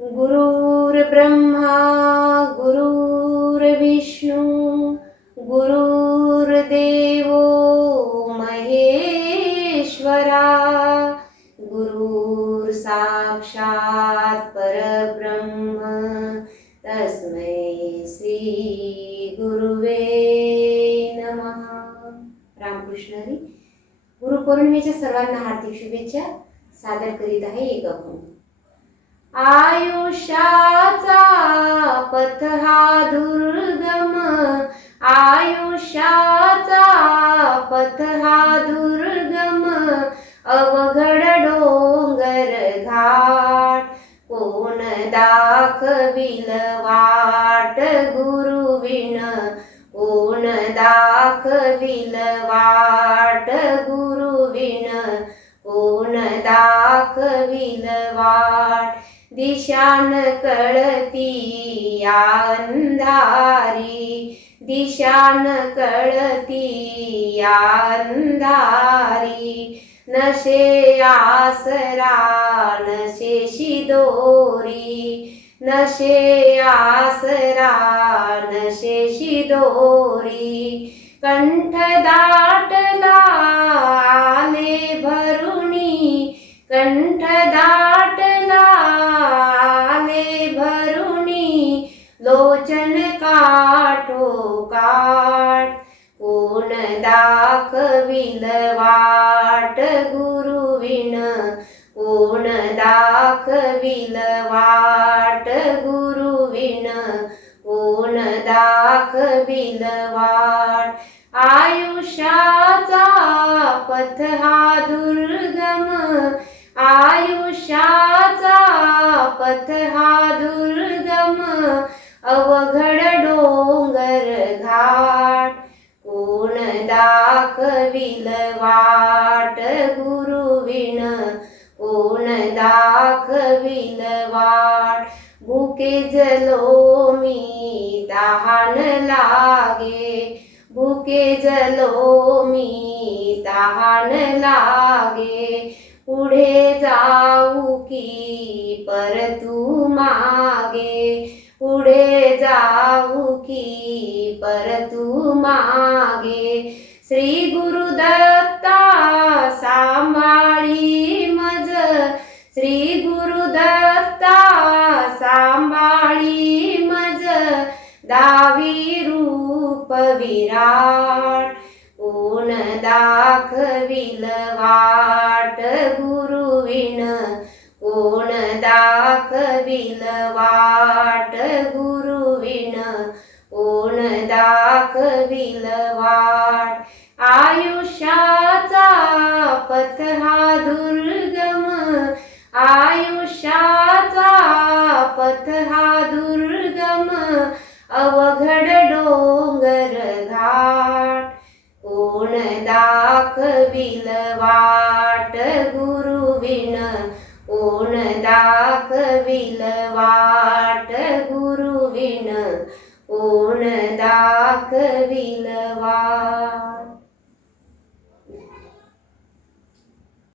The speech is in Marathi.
गुरुर्ब्रह्मा गुरुर्विष्णू गुरुर्देव महेश्वरा गुरुर् साक्षात् परब्रह्म तस्मै श्री गुरुवे नमः. रामकृष्णरी गुरुपौर्णिमेच्या सर्वांना हार्दिक शुभेच्छा. सादर करीत आहे एक अभंग आयुष्याचा पथ हा दुर्गम. आयुष्याचा पथ हा दुर्गम. अवघड डोंगर घाट कोण दाखविल वाट गुरुविण कोण दाखविल वाट गुरुविण कोण दाखविल वाट दिशान कळती या अंधारी. दिशान कळती या अंधारी. नशे आसरा नशे दोरी नशे आसरा नशे दोरी कंठ दाटला आले भरुणी. कंठ दाट कोण दाखविल वाट गुरुविण. कोण दाखविल वाट गुरुविण. कोण दाखविल वाट आयुष्याचा पथ हा दुर्गम. दाखविल वाट गुरुविण. कोण दाखविल वाट? भुके जलो मी तहान लागे. भुके जलो मी तहान लागे. पुढे जाऊ की परतू मागे. पुढे जाऊ की परतू मागे. श्री गुरुदत्ता सांभाळी मज. श्री गुरुदत्ता सांभाळी मज. दावी रूप विराट कोण दाखविल वाट गुरुविण. कोण दाखविल वाट गुरुविण. कोण दाखविल वाट आयुष्याचा पथ हा दुर्गम. आयुष्याचा पथ हा दुर्गम. अवघड डोंगर घाट कोण दाखविल वाट गुरुविण कोण दाखविल वाट गुरुविण कोण दाखविल वाट